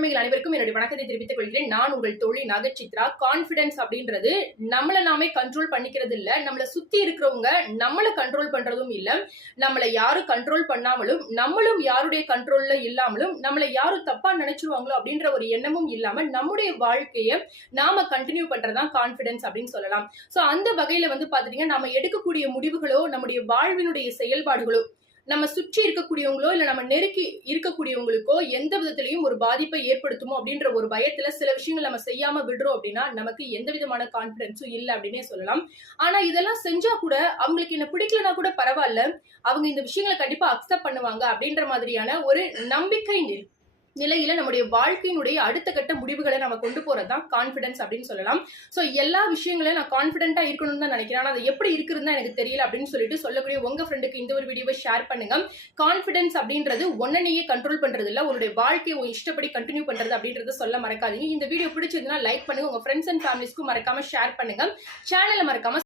தமிழமைகள் அனைவருக்கும் என்னுடைய வணக்கத்தை தெரிவித்துக் கொள்கிறேன். நான் உங்கள் தோழி நாகசித்ரா. கான்பிடன்ஸ் அப்படின்றது நம்மள நாமே கண்ட்ரோல் பண்ணிக்கிறது இல்ல, நம்மள சுத்தி இருக்கிறவங்க நம்மள கண்ட்ரோல் பண்றதும் இல்ல, நம்மள யாரும் கண்ட்ரோல் பண்ணாமலும் நம்மளும் யாருடைய கண்ட்ரோல்ல இல்லாமலும் நம்மள யாரும் தப்பா நினைச்சிருவாங்களோ அப்படின்ற ஒரு எண்ணமும் இல்லாம நம்முடைய வாழ்க்கைய நாம கண்டினியூ பண்றதுதான் கான்பிடன்ஸ் அப்படின்னு சொல்லலாம். சோ அந்த வகையில பாத்தீங்கன்னா நாம எடுக்கக்கூடிய முடிவுகளோ நம்முடைய வாழ்வினுடைய செயல்பாடுகளோ நம்ம சுற்றி இருக்கக்கூடியவங்களோ இல்ல நம்ம நெருக்கி இருக்கக்கூடியவங்களுக்கோ எந்த விதத்திலையும் ஒரு பாதிப்பை ஏற்படுத்துமோ அப்படின்ற ஒரு பயத்துல சில விஷயங்கள் நம்ம செய்யாம விடுறோம் அப்படின்னா நமக்கு எந்த விதமான கான்பிடன்ஸும் இல்லை அப்படின்னே சொல்லலாம். ஆனா இதெல்லாம் செஞ்சா கூட அவங்களுக்கு என்ன பிடிக்கலனா கூட பரவாயில்ல, அவங்க இந்த விஷயங்களை கண்டிப்பா அக்செப்ட் பண்ணுவாங்க அப்படின்ற மாதிரியான ஒரு நம்பிக்கை நிலையில நம்முடைய வாழ்க்கையினுடைய அடுத்த கட்ட முடிவுகளை நம்ம கொண்டு போறதுதான் கான்பிடன்ஸ் அப்படின்னு சொல்லலாம். சோ எல்லா விஷயங்களையும் நான் கான்பிடென்ட்டா இருக்கணும்னு தான் நினைக்கிறேன். ஆனா அது எப்படி இருக்குதுன்னு எனக்கு தெரியல அப்படின்னு சொல்லிட்டு சொல்லக்கூடிய உங்க ஃப்ரெண்டுக்கு இந்த ஒரு வீடியோவை ஷேர் பண்ணுங்க. கான்பிடன்ஸ் அப்படின்றது ஒன்னனையே கண்ட்ரோல் பண்றது இல்ல, உங்களுடைய வாழ்க்கையை உங்க இஷ்டப்படி கண்டினியூ பண்றது அப்படின்றத சொல்ல மறக்காதீங்க. இந்த வீடியோ பிடிச்சதுன்னா லைக் பண்ணுங்க, உங்க ஃப்ரெண்ட்ஸ் அண்ட் ஃபேமிலிஸ்க்கும் மறக்காம ஷேர் பண்ணுங்க, சேனலை மறக்காம